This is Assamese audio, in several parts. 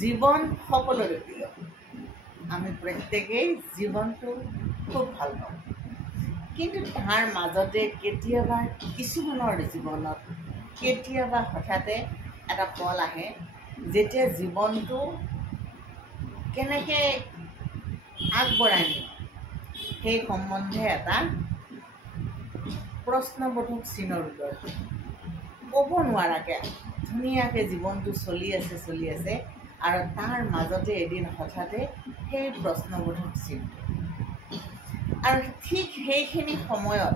জীৱন সকলোৰে প্ৰিয়। আমি প্ৰত্যেকেই জীৱনটো খুব ভাল পাওঁ, কিন্তু তাৰ মাজতে কেতিয়াবা কিছুমানৰ জীৱনত কেতিয়াবা হঠাতে এটা পল আহে যেতিয়া জীৱনটো কেনেকৈ আগবঢ়াই নিম সেই সম্বন্ধে এটা প্ৰশ্নবোধক চিনৰ উদয় হয়। ক'ব নোৱাৰাকৈ ধুনীয়াকৈ জীৱনটো চলি আছে আৰু তাৰ মাজতে এদিন হঠাতে সেই প্ৰশ্নবোধক চিনটো, আৰু ঠিক সেইখিনি সময়ত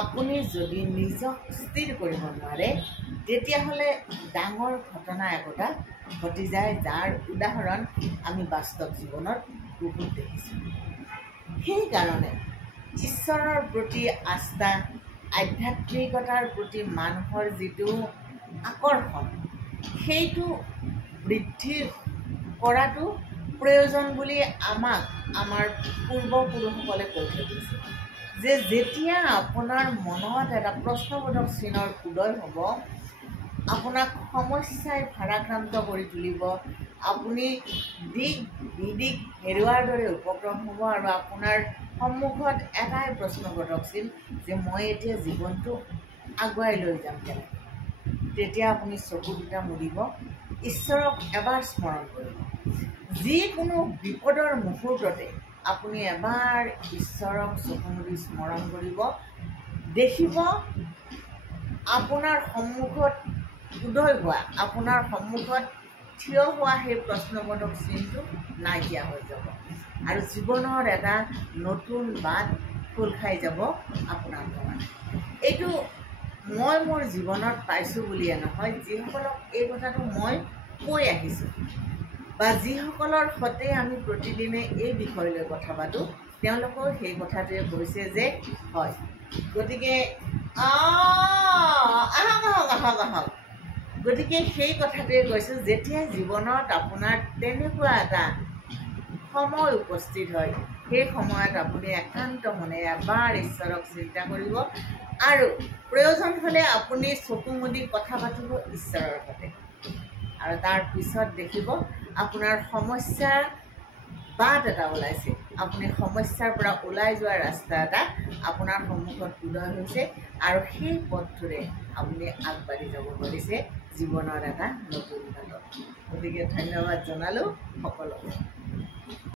আপুনি যদি নিজক স্থিৰ কৰিব নোৱাৰে তেতিয়াহ'লে ডাঙৰ ঘটনা একোটা ঘটি যায়, যাৰ উদাহৰণ আমি বাস্তৱ জীৱনত বহুত দেখিছোঁ। সেইকাৰণে ঈশ্বৰৰ প্ৰতি আস্থা, আধ্যাত্মিকতাৰ প্ৰতি মানুহৰ যিটো আকৰ্ষণ, সেইটো বৃদ্ধি কৰাটো প্ৰয়োজন বুলি আমাক আমাৰ পূৰ্বপুৰুষসকলে কৈ থৈ গৈছে যে যেতিয়া আপোনাৰ মনত এটা প্ৰশ্নবোধক চিনৰ উদয় হ'ব, আপোনাক সমস্যাই ভাৰাক্ৰান্ত কৰি তুলিব, আপুনি দিক বিদিক হেৰুৱাৰ দৰে উপক্ৰম হ'ব আৰু আপোনাৰ সন্মুখত এটাই প্ৰশ্নবোধক চিন যে মই এতিয়া জীৱনটো আগুৱাই লৈ যাম কেনেকৈ। তেতিয়া আপুনি চকু দুটা মুদিব, ঈশ্বৰক এবাৰ স্মৰণ কৰিব। যিকোনো বিপদৰ মুহূৰ্ততে আপুনি এবাৰ ঈশ্বৰক চকু মুদি স্মৰণ কৰিব, দেখিব আপোনাৰ সন্মুখত উদয় হোৱা, আপোনাৰ সন্মুখত থিয় হোৱা সেই প্ৰশ্নবোধক চিনটো নাইকিয়া হৈ যাব আৰু জীৱনৰ এটা নতুন বাট খোল খাই যাব আপোনাৰ কাৰণে। এইটো মই মোৰ জীৱনত পাইছোঁ বুলিয়ে নহয়, যিসকলক এই কথাটো মই কৈ আহিছোঁ বা যিসকলৰ সৈতে আমি প্ৰতিদিনে এই বিষয় লৈ কথা পাতোঁ, তেওঁলোকেও সেই কথাটোৱে কৈছে যে হয়। গতিকে গতিকে সেই কথাটোৱে কৈছোঁ, যেতিয়া জীৱনত আপোনাৰ তেনেকুৱা এটা সময় উপস্থিত হয়, সেই সময়ত আপুনি একান্ত মনে এবাৰ ঈশ্বৰক চিন্তা কৰিব আৰু প্ৰয়োজন হ'লে আপুনি চকু মুদি কথা পাতিব ঈশ্বৰৰ সৈতে, আৰু তাৰ পিছত দেখিব আপোনাৰ সমস্যাৰ বাট এটা ওলাইছে, আপুনি সমস্যাৰ পৰা ওলাই যোৱা ৰাস্তা এটা আপোনাৰ সন্মুখত উদয় হৈছে আৰু সেই পথটোৰে আপুনি আগবাঢ়ি যাব পাৰিছে জীৱনৰ এটা নতুন বাটত। গতিকে ধন্যবাদ জনালোঁ সকলোকে।